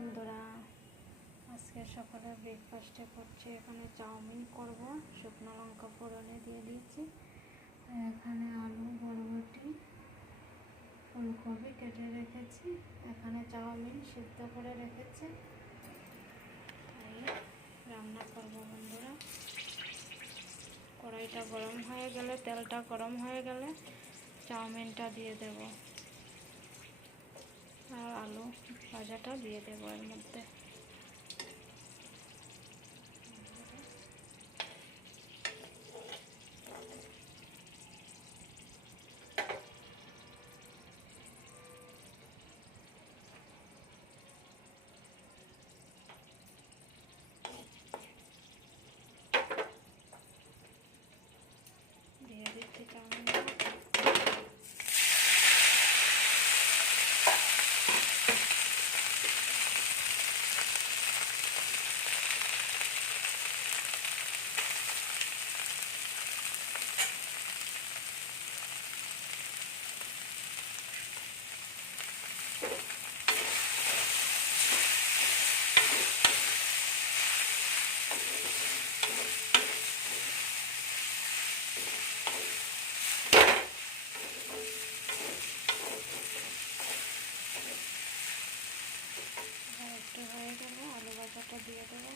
বন্ধুরা, আজকে সকালে ব্রেকফাস্টে করছি। এখানে চাউমিন করব, শুকনো লঙ্কা ফোড়নে দিয়ে দিয়েছি। এখানে আলু, বরবটি, ফুলকপি কেটে রেখেছি। এখানে চাউমিন সিদ্ধ করে রেখেছি। এই রান্না করব বন্ধুরা। কড়াইটা গরম হয়ে গেলে, তেলটা গরম হয়ে গেলে চাউমিনটা দিয়ে দেব আর আলু ভাজাটা দিয়ে দেবো এর মধ্যে। দিয়ে দিচ্ছি চাউমিনটা। একটু হয়ে গেলে আলু ভাজাটা দিয়ে দেবো।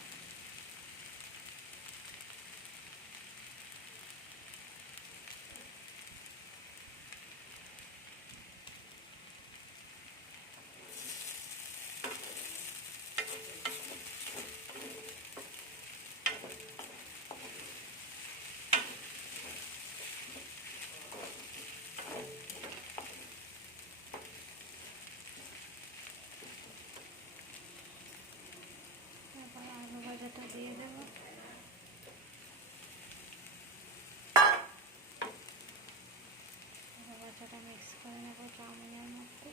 তারপর আলু ভাজাটা দিয়ে দেবো। আলু ভাজাটা মিক্স করে নেব চাউমিনের মধ্যে।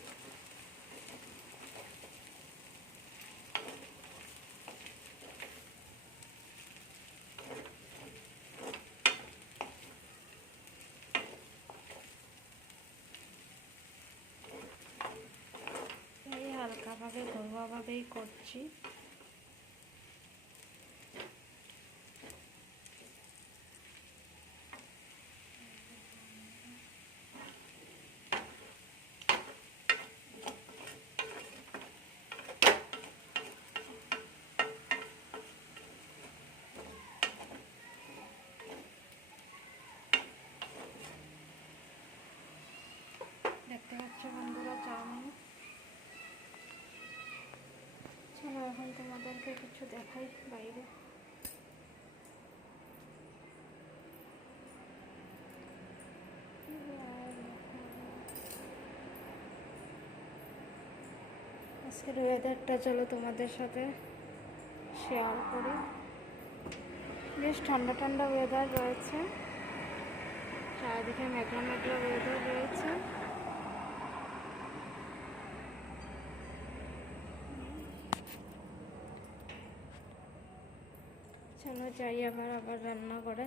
এই হালকাভাবে ঘরোয়াভাবেই করছি। দেখতে পাচ্ছ বন্ধুরা চাউমিন। চলো এখন তোমাদেরকে কিছু দেখাই বাইরে। আজকের ওয়েদারটা চলো তোমাদের সাথে শেয়ার করি। বেশ ঠান্ডা ঠান্ডা ওয়েদার রয়েছে, চারিদিকে মেঘলা মেঘলা ওয়েদার রয়েছে। চলো যাই আবার রান্না করে।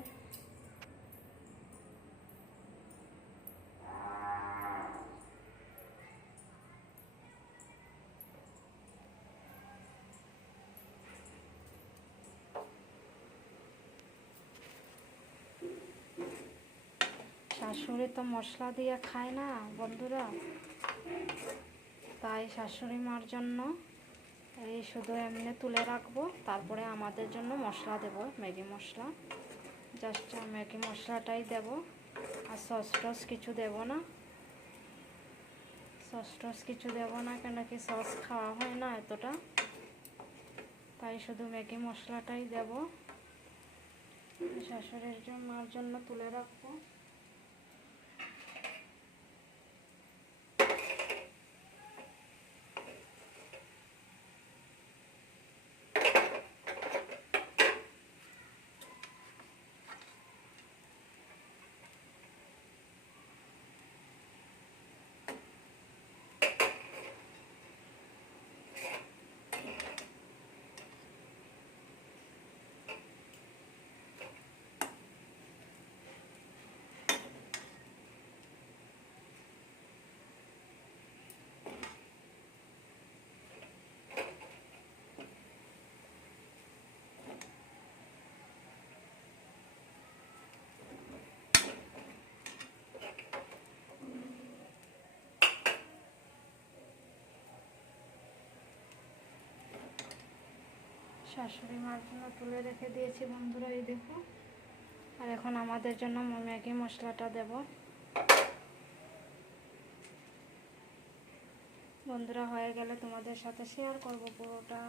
শাশুড়ি তো মশলা দিয়ে খায় না বন্ধুরা, তাই শাশুড়ি মার জন্য এই শুধু এমনি তুলে রাখবো, তারপরে আমাদের জন্য মশলা দেব, ম্যাগি মশলা। জাস্ট ম্যাগি মশলাটাই দেব, আর সস টস কিছু দেব না। সস টস কিছু দেব না, কেন কি সস খাওয়া হয় না এতটা, তাই শুধু ম্যাগি মশলাটাই দেব। শাশুড়ির মার জন্য তুলে রাখবো। শাশুড়ি মার জন্য তুলে রেখে দিয়েছি বন্ধুরা, এই দেখো। আর এখন আমাদের জন্য ম্যাগি মশলাটা দেব। বন্ধুরা হয়ে গেলে তোমাদের সাথে শেয়ার করব পুরোটা।